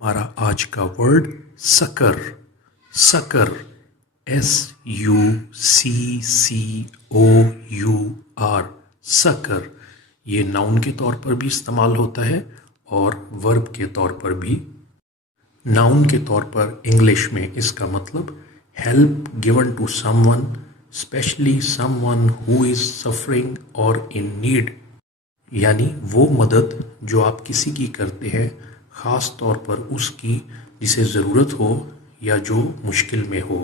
हमारा आज का word sucker. Sucker SUCCOUR sucker. ये नाउन के तौर पर भी इस्तेमाल होता है और वर्ब के तौर पर भी। नाउन के तौर पर इंग्लिश में इसका मतलब help given to someone, specially someone who is suffering और इन नीड, यानी वो मदद जो आप किसी की करते हैं, ख़ास तौर पर उसकी जिसे ज़रूरत हो या जो मुश्किल में हो।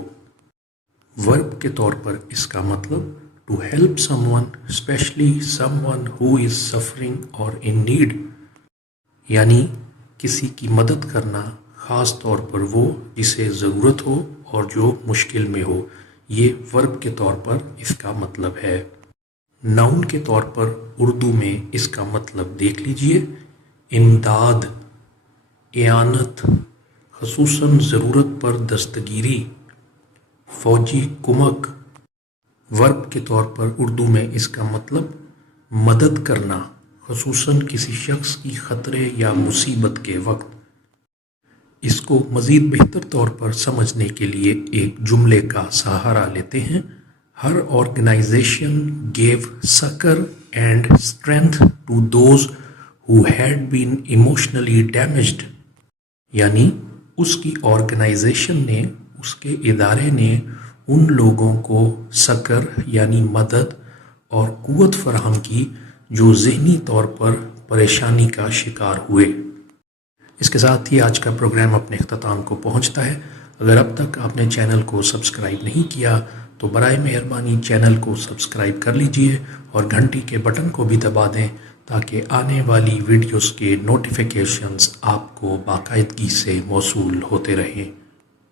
वर्ब के तौर पर इसका मतलब to help someone, specially someone who is suffering और इन नीड, यानी किसी की मदद करना, ख़ास तौर पर वो जिसे ज़रूरत हो और जो मुश्किल में हो। ये वर्ब के तौर पर इसका मतलब है। नाउन के तौर पर उर्दू में इसका मतलब देख लीजिए, इमदाद, एआनत, खसूसन ज़रूरत पर दस्तगीरी, फौजी कुमक। वर्ब के तौर पर उर्दू में इसका मतलब मदद करना, खसूसन किसी शख्स की ख़तरे या मुसीबत के वक्त। इसको मज़ीद बेहतर तौर पर समझने के लिए एक जुमले का सहारा लेते हैं। हर organization gave succor and strength to those who had been emotionally damaged, यानी उसकी ऑर्गेनाइजेशन ने, उसके इदारे ने उन लोगों को सकर यानी मदद और कुव्वत फराहम की जो ज़हनी तौर पर परेशानी का शिकार हुए। इसके साथ ही आज का प्रोग्राम अपने अख्ताम को पहुंचता है। अगर अब तक आपने चैनल को सब्सक्राइब नहीं किया तो बराए मेहरबानी चैनल को सब्सक्राइब कर लीजिए और घंटी के बटन को भी दबा दें ताकि आने वाली वीडियोस के नोटिफिकेशंस आपको बाकायदगी से मौसूल होते रहें।